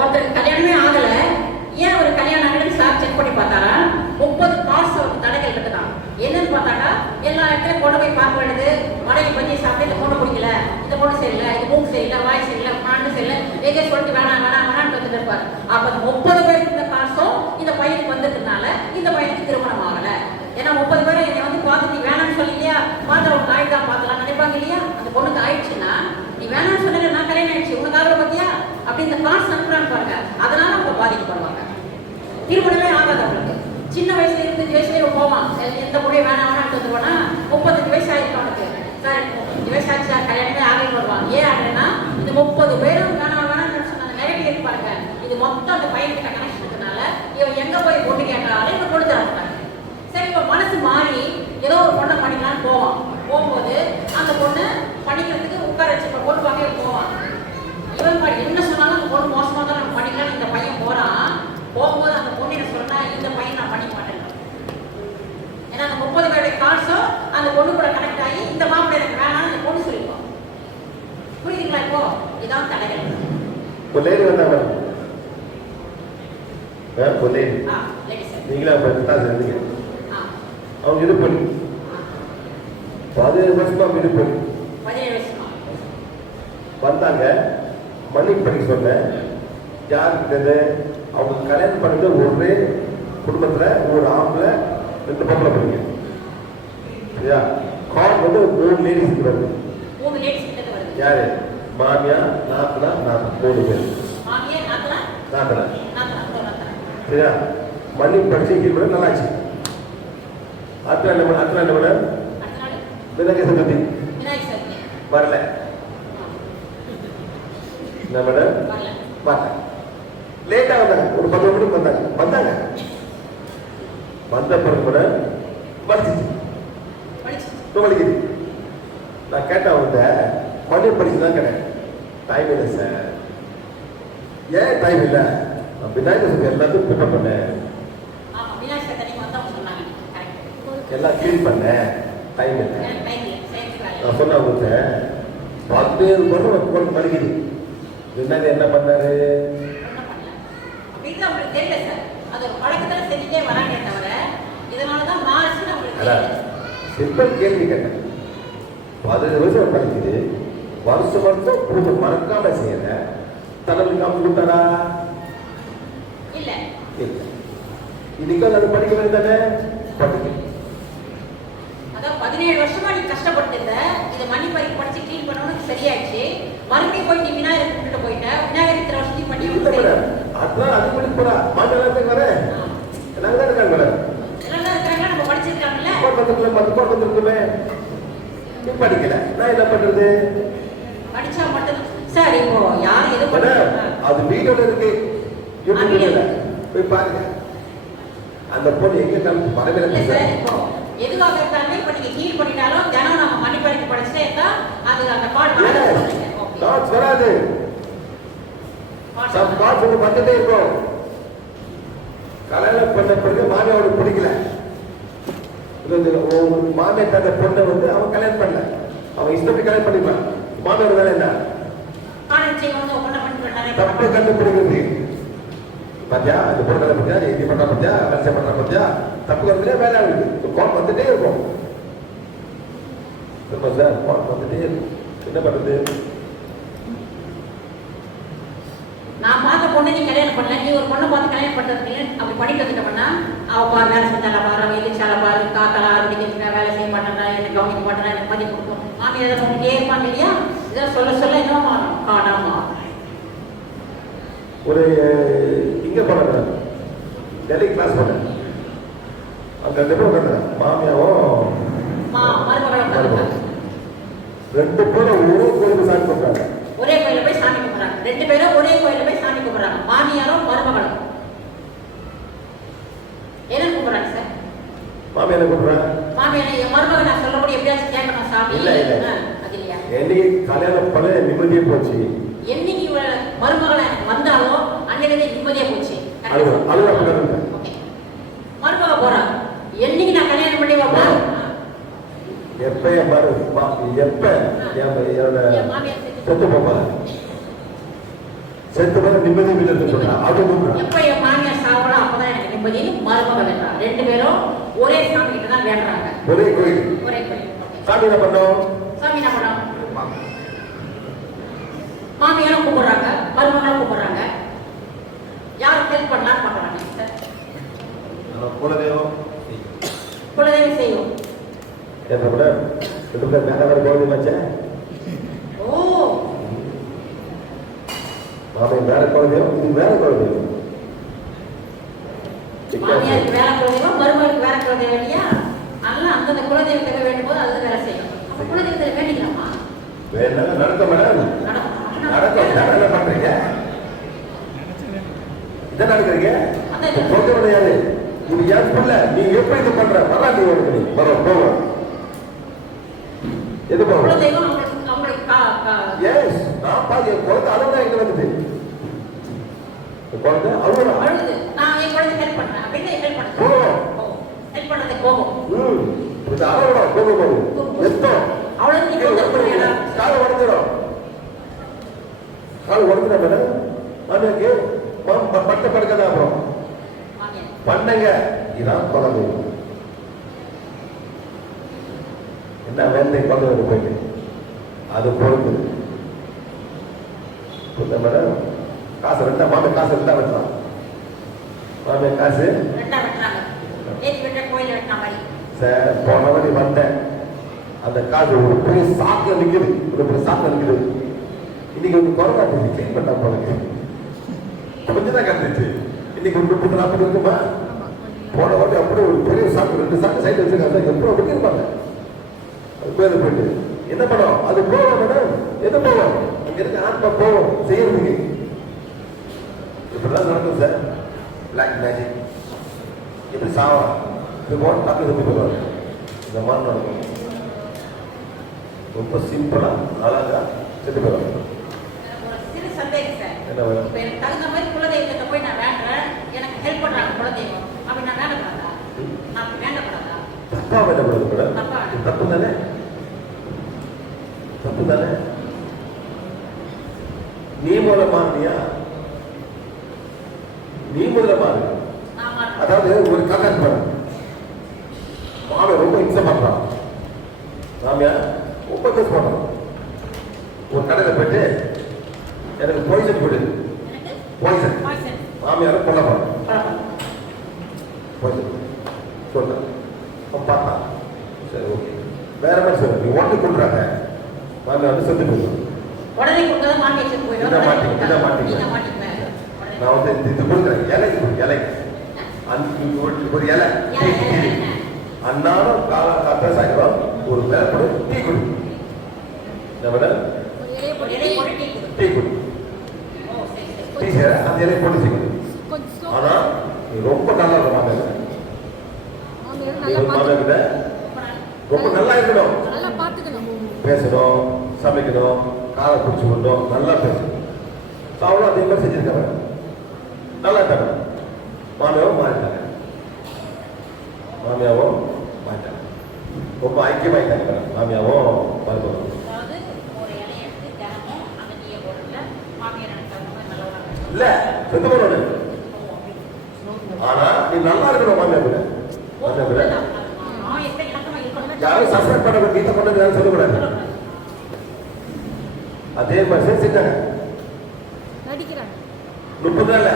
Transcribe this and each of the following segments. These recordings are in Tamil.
ஒருத்தருக்கு கல்யாணமே ஆகல. ஏன் அவர் கல்யாணம் ஆகலன்னு சார் செக் பண்ணி பார்த்தாரா? முப்பது பாஸ் அவருக்கு தடைகள் இருக்குதான் என்னன்னு பார்த்தாக்கா எல்லா இடத்துலையும் கொண்டு போய் பார்க்க வேண்டியது. மனைவி பஞ்சி சாப்பிட்டு இந்த பொண்ணு பிடிக்கல. இந்த பொண்ணு சரியில்லை இது மூக்கு சரியில்லை வாய் சரியில்லை மாண்டு சரியில்லை. எங்கே சொல்லிட்டு வேணாம் வேணாம் வேணாம்னு வந்துட்டு இருப்பார். அப்போ இந்த முப்பது பேருக்கு இந்த காசும் இந்த பையனுக்கு வந்ததுனால இந்த பையனுக்கு திருமணம் ஆகல ஏன்னா முப்பது பேரும் என்னை வந்து பார்த்து நீ வேணாம்னு சொல்லியா பார்த்து உனக்கு ஆயிட்டா பார்க்கலாம் நினைப்பாங்க இல்லையா அந்த பொண்ணுக்கு ஆயிடுச்சுன்னா நீ வேணாம்னு சொன்னது நான் கல்யாணம் ஆயிடுச்சு உனக்கு ஆகல பார்த்தியா அப்படி இந்த காசு அனுப்புறான்னு பாருங்க அதனால அவங்க பாதிக்கப்படுவாங்க திருமணமே ஆகாது அவளுக்கு. சின்ன வயசுல இருபத்தஞ்சு வயசுல போவான் எந்த முடியும் வேணாம் வேணாம்னு வந்துருவானா முப்பத்தஞ்சு வயசு ஆயிருக்கு அவனுக்கு சார் முப்பத்தஞ்சு வயசு ஆச்சு சார் கல்யாணமே ஆகி வருவான் ஏன் ஆகலைன்னா இது முப்பது பேரும் வேணாம் வேணாம்னு சொன்னாங்க நெகட்டிவ் இருக்கு பாருங்க இது மொத்தம் அந்த பையன் கிட்ட கனெக்ஷன் இருக்கனால இவன் எங்க போய் பொண்ணு கேட்டாலும் இவன் கொடுத்துறாங்க சரி இப்ப மனசு மாறி ஏதோ ஒரு பொண்ணை பண்ணிக்கலாம்னு போவான் போகும்போது அந்த பொண்ணு பண்ணிக்கிறதுக்கு உட்கார வச்சு இப்ப பொண்ணு பார்க்க இவன் போவான் இவன் பா- என்ன சொன்னாலும் அந்த பொண்ணு மோசமாக தான் நம்ம பண்ணிக்கலாம் இந்த பையன் போறான் போகும்போது அந்த பொண்ணு என்ன சொன்னா இந்த பையன் நான் பண்ணிக்க மாட்டேன் ஏன்னா அந்த முப்பது பேருடைய காசும் அந்த பொண்ணு கூட கனெக்ட் ஆகி இந்த மாப்பிள்ளை எனக்கு வேணாம்னு அந்த பொண்ணு சொல்லிப்போம் புரியுதுங்களா கொல்லேரி வந்தாங்க ஆ லேடிஸ் நீங்களே அப்போ தான் இருந்தீங்க ஆ. அவங்க இது பண்ணி. பதினேழு வருஷமா அவங்க இது பண்ணி. வந்தாங்க. மணி படிக்க சொன்னேன். யாருக்கிட்ட அவங்க கல்யாணம் பண்ணது ஒரே குடும்பத்துல ஒரு ஆம்பளை ரெண்டு பொம்பளை படிங்க சரியா? கால் வந்து மூணு லேடிஸ் யாரு? மாமியா நாத்தனா நான் மூணு பேர். மாமியே நாத்தனா? நாத்தனா. நாத்தனா இதோ நாத்தனா. சரியா? மணி படிச்சு கீழ் நல்லாச்சு. அத்தனை என்ன பண்ண அத்தனை என்ன பண்ண? விநாயகர் சதுர்த்தி வரல. என்ன பண்ண? வரல. வரல. லேட்டா வந்தாங்க ஒரு பத்து மணிக்கு வந்தாங்க. வந்தாங்க. வந்த பிறகு கூட வலிச்சிச்சு. படிச்சு ரொம்ப வலிக்குது. நான் கேட்டேன் அவன்கிட்ட மணி படிச்சு தான் கேட்டேன். டைம் இல்லை சார் ஏன் டைம் இல்லை? நான் விநாயகர் சதுர்த்தி எல்லாத்தையும் ப்ரிப்பேர் பண்ணேன். விநாயகர் எல்லாம் க்ளீன் பண்ணேன். டைம் இல்லை. எனக்கு நான் சொன்ன அவங்கள்ட்ட பல்வேறு வருஷம் போட்டு படிக்குது என்னது என்ன பண்ணாரு? சிம்பிள் கேள்வி கேட்டேன். பதினஞ்சு வருஷம் படிக்குது. வருஷம் வருஷம் குடும்பம் மறக்காம செய்யற தலைமை காமி கொடுத்தாரா இல்ல. இல்லை. இன்னைக்கு அது படிக்க வேண்டியதானே படிக்க அதான் பதினேழு வருஷமா நீ கஷ்டப்பட்டு இருந்த இதை மணி பறிக்க படிச்சு க்ளீன் பண்ணவனுக்கு சரியாயிடுச்சு. மறுபடியும் போய் நீ விநாயகர் கூப்பிட்டு போயிட்ட. விநாயகர் இத்தனை வருஷத்தையும் பண்ணி அதெல்லாம் அது பண்ணி போறா மாநிலத்துக்கு வரேன். நாங்க தான் இருக்காங்க மேடம். நம்ம படிச்சிருக்காங்கல்ல. பத்து கோட் வந்துருக்குமே நீ படிக்கல. நான் என்ன பண்றது? படிச்சா மட்டும் சார் இப்போ எது மேடம் பண்ண அது வீடியோல இருக்கு. யூடியூப்ல போய் பாருங்க. அந்த பொண்ணு எங்க இல்ல இல்லை சார் இப்போ எதுவாக இருந்தாலுமே இப்போ நீங்க ஹீல் பண்ணிட்டாலும் தினம் நம்ம மணி பறிக்க படிச்சுட்டே இருந்தா அது அந்த கால் தாட்ஸ் வராது. சம் தாட்ஸ் வந்து வந்துட்டே இருக்கும். கல்யாணம் பண்ண பிறகு பிடிக்கல. இது வந்து உன் மாமியார் தந்த பொண்ணை வந்து அவன் கல்யாணம் பண்ணல. அவன் இஷ்டப்படி கல்யாணம் பண்ணிப்பான். மாணவர் வேலை என்ன தப்பு கண்டுபிடிக்கிறது. பார்த்தியா அந்த பொண்ணு பார்த்தியா இது பண்ண பார்த்தியா வரிசை பண்ண பார்த்தியா தப்பு கண்டுபிடிச்சா வேலை ஆகுது. கோட் வந்துட்டே இருக்கும். சொல்லுங்க சார் கோட் வந்துட்டே இருக்கும். என்ன பண்றது? நான் பார்த்த பொண்ணு நீ கல்யாணம் பண்ணல. நீ ஒரு பொண்ணை பார்த்து கல்யாணம் பண்ணுறது அப்படி படிக்க வந்துட்டோம்னா அவள் வேலை செஞ்சாலா பாரு எழுச்சாலா பாரு காக்கலா அப்படி வேலை செய்ய மாட்டேன்னா எனக்கு கவனிக்க மாட்டேன்னா எனக்கு மதிப்பு மாமி எதை பண்ணிட்டே இருப்பாங்க இல்லையா இதெல்லாம் சொல்ல சொல்ல என்ன மாறும் காணாம ஒரு இங்க போனேன் டெல்லி கிளாஸ் போனேன் அங்க ரெண்டு பேரும் உட்காந்துறேன் மாமியாவும். ரெண்டு பேரும் ஒரே கோயிலுக்கு சாமி பண்றாங்க ஒரே கோயில போய் சாமி கும்பிடுறாங்க ரெண்டு பேரும் ஒரே கோயில போய் சாமி கும்பிடுறாங்க மாமியாரும் மருமகளும் என்ன கும்பிடுறாங்க சார் மாமியார் என்ன பண்றாங்க மாமியார் என் மருமகன் நான் சொல்லபடி எப்படியாச்சும் கேட்கணும் சாமி இல்ல, இல்ல. ஆ, அது இல்லையா என்னைக்கு கல்யாணம் பண்ண நிம்மதியே போச்சு என்னைக்கு இவ மருமகளை எனக்கு வந்தாலோ அன்னைக்கு நிம்மதியா போச்சு அழுவா அழுவா. மருமக போறா. என்னைக்கு நான் கல்யாணம் பண்ணி வைப்பேன் எப்ப என் பாரு? எப்ப? என் என்னோட மாமியார் செத்து சொத்து போப்பா? செத்து போல நிம்மதி வீட்டில் சொல்றா. அது கூப்பிடுறா. எப்ப என் மாமியார் சாவடோ அப்பதான் எனக்கு மருமகள் வேண்டாம் ரெண்டு பேரும் ஒரே சாமி கிட்ட தான் ஒரே கோயில். ஒரே கோயில். சாமி என்ன பண்ணோம்? சாமி என்ன பண்ணோம்? மாமியாரும் கூப்பிடுறாங்க. மருமகளும் கூப்பிடுறாங்க. யார் ஹெல்ப் பண்ணலாம்னு பார்க்குறாங்க நம்ம குலதெய்வம் குலதெய்வம் செய்யும். என்ன கூட வேற வேற குலதெய்வம் வச்சா ஓ. மாமன் வேற குலதெய்வம்? இது வேற குலதெய்வம். மாமியாருக்கு வேற குலதெய்வம் மருமகளுக்கு வேற குலதெய்வம் இல்லையா? நல்லா அந்தந்த குலதெய்வத்துக்கு வேண்டும் போது அது வேலை செய்யும். அப்ப குலதெய்வத்தில் வேண்டிக்கலாமா? வேணா நடக்க மேடம். நடக்கும். இதான் என்ன நடக்கிறீங்க ஏன் பிள்ளை? நீ எப்படி இது பண்ற? வரா நீ நீ வரோம் போவோம். எது போவோம்? எஸ் நான் பாதி என் குழந்தை அழுதா இங்க வந்துட்டு குழந்தை அழுகுறா அழுது. நான் என் குழந்தை ஹெல்ப் பண்றேன். அப்படின்னு ஹெல்ப் பண்ணுறேன் போவோம். ஹெல்ப் பண்ணுறது கோபம் ம். இது அழுகுறா போகும் போகும் எத்தம் அவ்வளவு நீ கொடுத்துருக்கணும் இடம் காலை உடஞ்சிடும் கால் உடஞ்சிட மேடம் மாமியாக்கு பட்ட படுக்கதான் அப்புறம்? பண்ணுங்க. இதான் குழந்தை என்ன வேலை குழந்தை போயிட்டு. அது மேடம் காசு ரெண்டா மாமே காசு ரெண்டா வெட்டலாம். மாமே காசு? மாதிரி. சார் போன வாட்டி வந்தேன். அந்த காசு ஒரு பெரிய சாக்கில் நிக்குது. ஒரு பெரிய சாக்கில் நிக்குது. இன்னைக்கு வந்து கொரோனா கிளீன் பண்ணா போல கொஞ்சம் தான் கண்டுச்சு இன்னைக்கு ஒரு முப்பது நாற்பது இருக்குமா? போன வாட்டி அப்படியே ஒரு பெரிய சாக்கு ரெண்டு சாக்கு சைடு வச்சிருக்காங்க. எப்படி அப்படி இருப்பாங்க அது பேர் போயிட்டு. என்ன பண்ணோம் அது போவோம் மேடம். எது போவோம்? அங்க இருக்க ஆத்மா போவோம். செய்யறதுக்கு. இப்படிதான் நடக்கும் சார். பிளாக் மேஜிக் இப்படி சாவா? இது போன டக்கு தப்பி போவாங்க இந்த மாதிரி நடக்கும். ரொம்ப சிம்பிளா அழகா செத்து போயிடுவாங்க என்ன வேணும்? இப்போ எனக்கு தகுந்த மாதிரி குலதெய்வத்தை போய் நான் வேண்டுறேன். எனக்கு ஹெல்ப் பண்றாங்க குலதெய்வம். அப்படி நான் வேண்டக்கூடாதா நான் அப்படி வேண்டக்கூடாதா தப்பா வேண்டப்படுது மேடம் தப்பா. தானே? தப்பு தானே? நீ முதல்ல மாறினியா? நீ முதல்ல மாறு. அதாவது ஒரு கதை மாமன் ரொம்ப இம்சை பண்றான் மாமியா ரொம்ப மிஸ் ஒரு கடையில் போயிட்டு எனக்கு பாய்சன் கொடு. பாய்சன் மாமியார கொல்ல போறேன் பாய்சன் சொன்னேன் அவன் பார்த்தான் சரி ஓகே வேற மாதிரி சொல்லு நீ ஒன்று கொடுக்குறாங்க மாமியார் வந்து செத்து போயிடுவான் உடனே கொடுத்தா மாட்டி போயிடும். இதை உடனே மாட்டி- இதை கொடுக்காத. மாட்டிக்குவேன். நீங்க மாட்டிக்குவேன் உடனே. நான் வந்து இது- கொடுக்குறேன். இலை கொடு, இலை. ஒரு ஒரு இலை. இலை, இலை, இலை. அன்னாலும் கால காத்த சாயங்காலம் ஒரு பேப்பர் டீ குடி. என்ன இலை போட்டு டீ கொடு. சேர அந்த இலை போட்டு செய்யணும் கொஞ்சம். slow. ஆனா நீ ரொம்ப நல்லா இருக்கும் பார்த்து- ரொம்ப நல்லா இருக்கணும். பேசணும் சமைக்கணும் காலை பிடிச்சி விடணும் நல்லா பேசணும். ஸோ அவளும் அதே மாதிரி செஞ்சிருக்காங்க. நல்லா இருக்காங்க. மாமியாவும் மாறிட்டாங்க. மாமியாவும் மாறிட்டாங்க. ரொம்ப ஐக்கியமாயிட்டாங்க. மாமியாவும் மருமகளும் அதாவது ஒரு இலையை எடுத்து தினமும் அந்த டீயை போடுறதுல மாமியார் எனக்கு தகுந்த மாதிரி நல்லவனா இருக்கணும். இல்ல செத்து போறோம். ஆனா நீ நல்லா இருக்கணும் மாமியார் மாமியார் யாரும் சஸ்பெண்ட் பண்ண கீத பண்ணது யாரும் சொல்லக்கூடாது. அதே மாதிரி செஞ்சுட்டாங்க முப்பது நாள்ல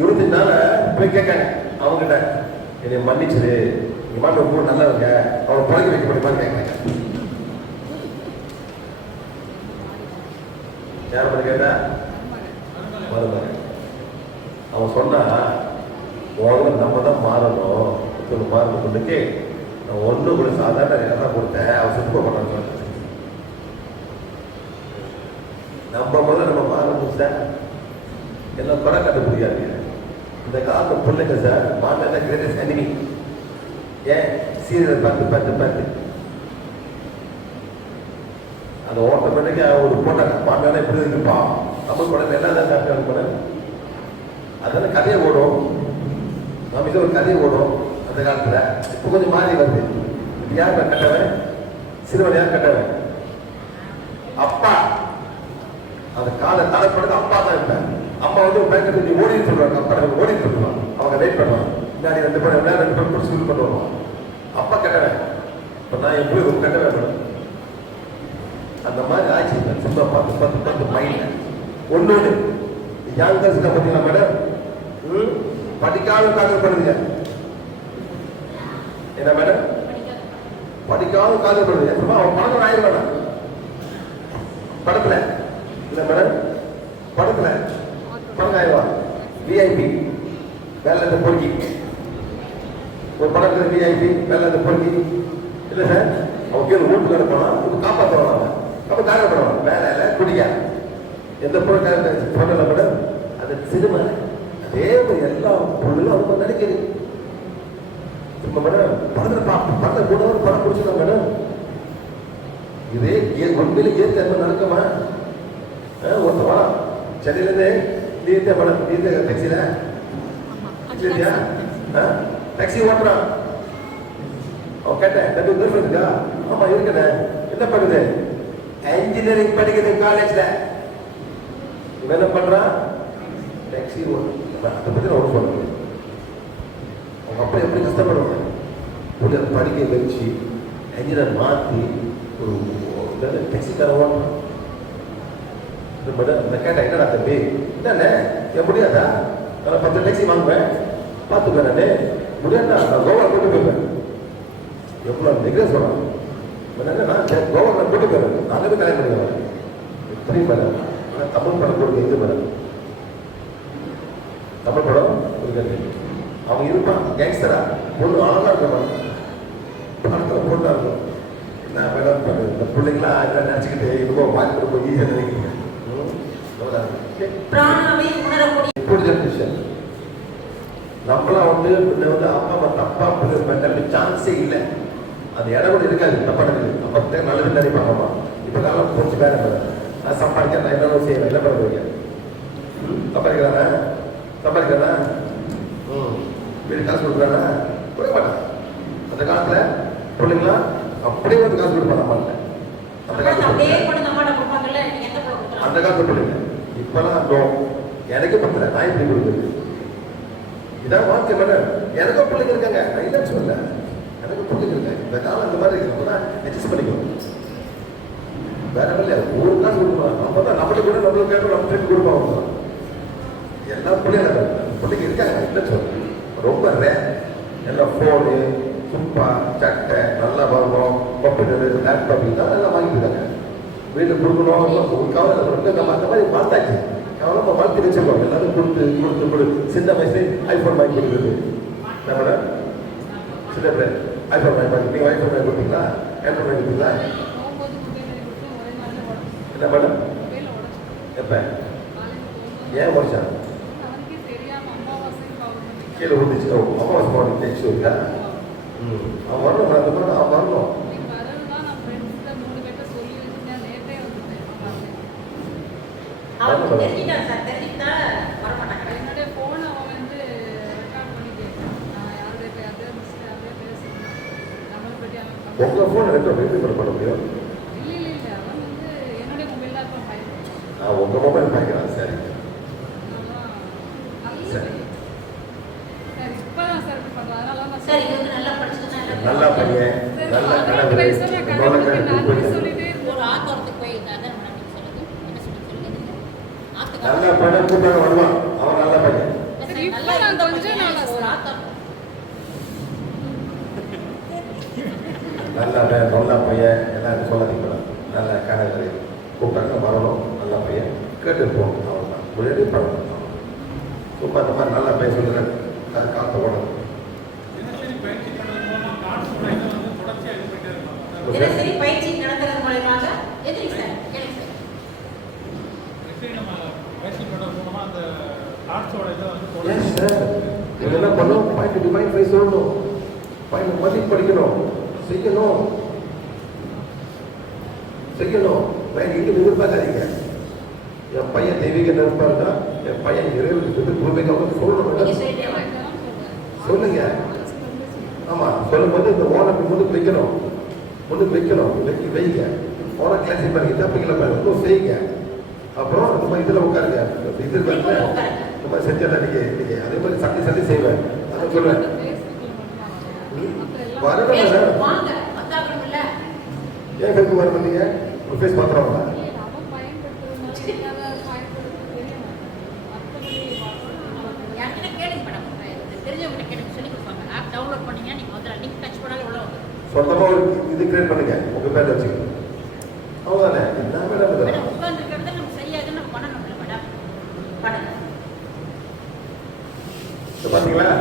இருபத்தி நாள் போய் கேட்காங்க அவங்ககிட்ட. என்னை மன்னிச்சிரு. நீ மாட்டு ரொம்ப நல்லா இருக்க. அவனை பழகி வைக்க முடியுமான்னு கேட்காங்க. யார் பண்ணி கேட்டா? அவன் சொன்னா முதல்ல நம்ம தான் மாறணும் சொல்லு மாறணும் சொல்லிக்கு நான் ஒண்ணு கூட சாதாரண இடம் கொடுத்தேன். அவன் சுத்தம் பண்ணான்னு சொன்னேன் நம்ம முதல்ல நம்ம மாறணும் சார் எல்லாம் குறை கண்டுபிடிக்காது இந்த காலத்து பிள்ளைங்க சார் மாட்டா தான் கிரேட்டஸ்ட் ஏன்? சீரியல் பார்த்து பார்த்து பார்த்து. அந்த ஓட்டமேட்டிக்காக ஒரு போட்டாங்க மாமியார் எப்படி இருப்பா நம்ம கூட என்ன தான் காட்டுவாங்க படம் அதனால கதையை ஓடும் நம்ம ஒரு கதையை ஓடும் அந்த காலத்தில். இப்போ கொஞ்சம் மாறி வருது. யார் கட்டவன்? சிறுவன் யார் கட்டவன்? அப்பா. அந்த காலை தலைப்படுறது அப்பா தான் இருப்பேன் பேங்க் நீ ஓடி சொல்லுவாங்க அப்பா நம்ம ஓடி சொல்லுவான் அவங்க வெயிட் பண்ணுவான் நான் ரெண்டு பேரும் என்ன ரெண்டு பேரும் பிடிச்சி பண்ணி வருவான் அப்பா கட்டவன். இப்போ நான் எப்படி ஒரு கட்டவன் மேடம். அந்த மாதிரி ஆச்சு சும்மா பார்த்து பார்த்து பார்த்து மைண்ட் ஒன்று ஒன்று யங்கர்ஸ்க்கு பார்த்தீங்களா மேடம்? ம்? படிக்காத காதல் என்ன மேடம் படிக்காமல் காதல் பண்ணுது சும்மா அவன் பணம் ஆயிரம் படத்துல. இல்ல மேடம் படத்துல. பணம் ஆயிரம் விஐபி வேலை இந்த பொறுக்கி. ஒரு படத்துல விஐபி வேலை இந்த பொறுக்கி. இல்ல சார் அவன் கீழே வீட்டுக்கு போனான் இப்போ காப்பாற்றுவான் அவன் அப்போ வேலை இல்லை குடிக்க. எந்த பொருள் சொன்னல மேடம் அந்த சினிமா அதே மாதிரி எல்லா பொருளும் அவங்க நினைக்கிறது இப்ப மேடம் படத்துல பார்த்து படத்தை கூட ஒரு படம் பிடிச்சிருக்கோம் மேடம் இதே ஏ- உண்மையில இயற்கை என்ன நடக்குமா ஒருத்த வா சென்னையிலேருந்து நீத்த படம் நீத்த டாக்ஸியில் சரியா? டாக்ஸி ஓட்டுறான். அவன் கேட்டேன் தம்பி கேர்ள் இருக்கா? ஆமா இருக்கண்ணே. என்ன பண்ணுது? இன்ஜினியரிங் படிக்குது காலேஜ்ல இவன் என்ன பண்றான்? டாக்ஸி ஓட்டுறான். அதை பத்தி நான் ஒன்று சொல்றேன் அவங்க அப்பா எப்படி கஷ்டப்படுவாங்க படிக்க வச்சு என்ஜினியர் மாற்றி ஒரு டாக்ஸிக்கார ஓட்டுறான் இது மட்டும் நான் கேட்டேன் என்னடா தம்பி என்னண்ணே என் முடியாதா நான் பத்து டாக்ஸி வாங்குவேன் பார்த்துப்பேன் நானே முடியாதா நான் கோவா கூட்டு போய்ப்பேன் எவ்வளோ நிகழ சொல்கிறான் என்ன நான் கே- கோவா நான் கூட்டு போயிடுவேன் நாங்கள் போய் கல்யாணம் பண்ணிடுவேன் எப்படி மேடம் ஆனால் தமிழ் படம் கொடுக்க இது மேடம் தமிழ் படம் கொடுக்க அவன் இருப்பான் கேங்ஸ்டரா பொண்ணு அழகா இருக்கான் படத்தில் பொண்ணா இருக்கும் மேடம் பண்ணு, இந்த பிள்ளைங்களாம் என்ன நினச்சிக்கிட்டு இன்னும் வாங்கி கொடுப்போம் ஈஸியாக நினைக்கிறீங்க. நம்மளாம் வந்து முன்ன வந்து அப்பா அம்மா தப்பா பிள்ளை சான்ஸே இல்லை. அந்த இடம் கூட இருக்காது தப்பா நடக்குது தான் நல்லது நினைப்பாங்கம்மா இப்போ காலம் போச்சு வேற. நான் சம்பாதிக்கிறேன் நான் என்ன செய்யறேன் என்ன பண்ணுவீங்க சம்பாதிக்கிறானா? சம்பாதிக்கிறானா? ம். வீடு காசு கொடுக்குறானா? கொடுக்க மாட்டான். அந்த காலத்துல பிள்ளைங்களாம் அப்படியே வந்து கொடுப்பாங்க அம்மா இல்ல. அந்த காலத்து பிள்ளைங்க இப்பெல்லாம் நோ எனக்கு பத்தல. நான் இப்படி கொடுக்குறது இதான் வாழ்க்கை மேடம் எனக்கும் பிள்ளைங்க இருக்காங்க. நான் இல்லைன்னு சொல்லல. எனக்கு பிள்ளைங்க இருக்காங்க. இந்த காலம் இந்த மாதிரி இருக்கிறப்ப அட்ஜஸ்ட் பண்ணிக்கணும். வேற இல்லை. ஒரு காசு கொடுக்கணும் நம்ம தான் நம்மகிட்ட கூட நம்மளுக்கு கேட்போம் நம்ம திருப்பி கொடுப்போம் அவங்க. எல்லா பிள்ளைங்க பிள்ளைங்க இருக்காங்க. இல்லைன்னு சொல்ல ரொம்ப ரே எல்லாம் ஃபோனு சுப்பா சட்டை நல்ல பருவம் கம்ப்யூட்டர் லேப்டாப் இதெல்லாம் எல்லாம் வாங்கிட்டு இருக்காங்க கொடுக்கணும் ஒரு கவலை இருக்கு நம்ம அந்த மாதிரி பார்த்தாச்சு. கவலை வளர்த்து வச்சிருக்கோம். எல்லாரும் கொடுத்து கொடுத்து கொடுத்து. சின்ன வயசு ஐஃபோன் வாங்கி கொடுக்குறது. என்ன மேடம்? சின்ன பிள்ளை. ஐஃபோன் வாங்கி பார்த்து நீங்கள் ஐஃபோன் வாங்கி கொடுப்பீங்களா? ஆண்ட்ராய்ட் வாங்கி கொடுப்பீங்களா? என்ன மேடம்? எப்போ? ஏன் வருஷம் கீழே ஊற்றிச்சு அம்மா போன டெக்ஸ்ட் இருக்கா? ம் அவன் வரணும் அந்த மாதிரி அவன் வரணும். நீ வரணும்னா நான் ஃப்ரெண்ட்ஸ்ல மூணு பேர்ட்ட சொல்லி வச்சுட்டேன் நேற்றே வந்துட்டேன் அமாவாசை அவங்க தெரிஞ்சுட்டாங்க சார் தெரிஞ்சுக்கிட்டா வரமாட்டாங்க என்னுடைய ஃபோன் அவன் வந்து ரெக்கார்ட் பண்ணி கேட்டான் நான் யாருடைய பேர் மிஸ்டர் யாருடைய பேசுகிறேன் நம்மளை பற்றி அவன் உங்கள் ஃபோன் ரெண்டு வீட்டுக்கு பண்ண முடியும் இல்லை இல்லை இல்லை அவன் வந்து என்னுடைய மொபைல் தான் இப்போ பயன் நான் உங்கள் மொபைல் வாங்கிக்கிறேன் சரி நல்ல சார் இப்போதான் சார் இப்படி பண்ணுறோம் அதனால தான் சார் இது வந்து நல்லா படிச்சுட்டு நல்லா பையன் நல்ல கடவுள் நல்ல கடவுள் சொல்லிட்டே ஒரு ஆத்தோரத்துக்கு போய் அதான் மேடம் சொல்லுது என்ன சொல்லி சொல்லுங்க கூட்டாக வருவான். அவன் நல்ல பையன். நல்ல பையன் நல்ல பையன் எல்லாரும் சொல்லாதீங்க நல்ல கடவுள் கூப்பிட்டாங்க வரணும். நல்ல பையன். கேட்டு போகணும். அவ்வளோதான் முன்னாடி பண்ணணும் சும்மா இந்த மாதிரி நல்ல பையன் சொல்லுறேன் காத்த ஓடணும். தினசரி பயிற்சி பண்ணுறது மூலமா காற்று உடையில வந்து தொடர்ச்சியாக இது பண்ணிட்டே இருக்கலாம் தினசரி பயிற்சி நடத்துறது மூலயமாக எதிரி சார் கேளுங்க சார் தினசரி நம்ம பயிற்சி பண்ணுறது மூலமா அந்த காற்றோட இதை வந்து எஸ் தொடர்ச்சி சார் இது என்ன பண்ணணும் பாயிண்ட் டிவைன் ஃபைவ் சொல்லணும். பாயிண்ட் மதிப்பு படிக்கணும். செய்யணும். செய்யணும். வேற எங்க எதிர்பார்க்காதீங்க. என் பையன் தெய்வீக நெருப்பாருந்தா என் பையன் இறைவனுக்கு எதிர் பூமிக்கு நீங்க சொல்லணும் சொல்லுங்க. ஆமா சொல்லும்போது இந்த ஓனை முன்னுக்கு வைக்கணும். முன்னுக்கு வைக்கணும். வைக்க வைங்க. ஓனை கிளாசிக் பாருங்க தப்பிக்கல பாருங்க. செய்யுங்க. அப்புறம் நம்ம இதுல உட்காருங்க. இது இப்போ பாருங்க உட்காருங்க இந்த மாதிரி செஞ்சா நீங்க நீங்க அதே மாதிரி சண்டை சண்டை செய்வேன் அதான் சொல்லுவேன் வரணும் இல்ல ஏன் ஃபேஸ்புக் வர மாட்டீங்க உங்க ஃபேஸ் நம்ம பயன்படுத்துறதுனால இல்லாத பயன்படுத்த தெரிய மாட்டேங்குது. மற்றபடி பார்த்தீங்களா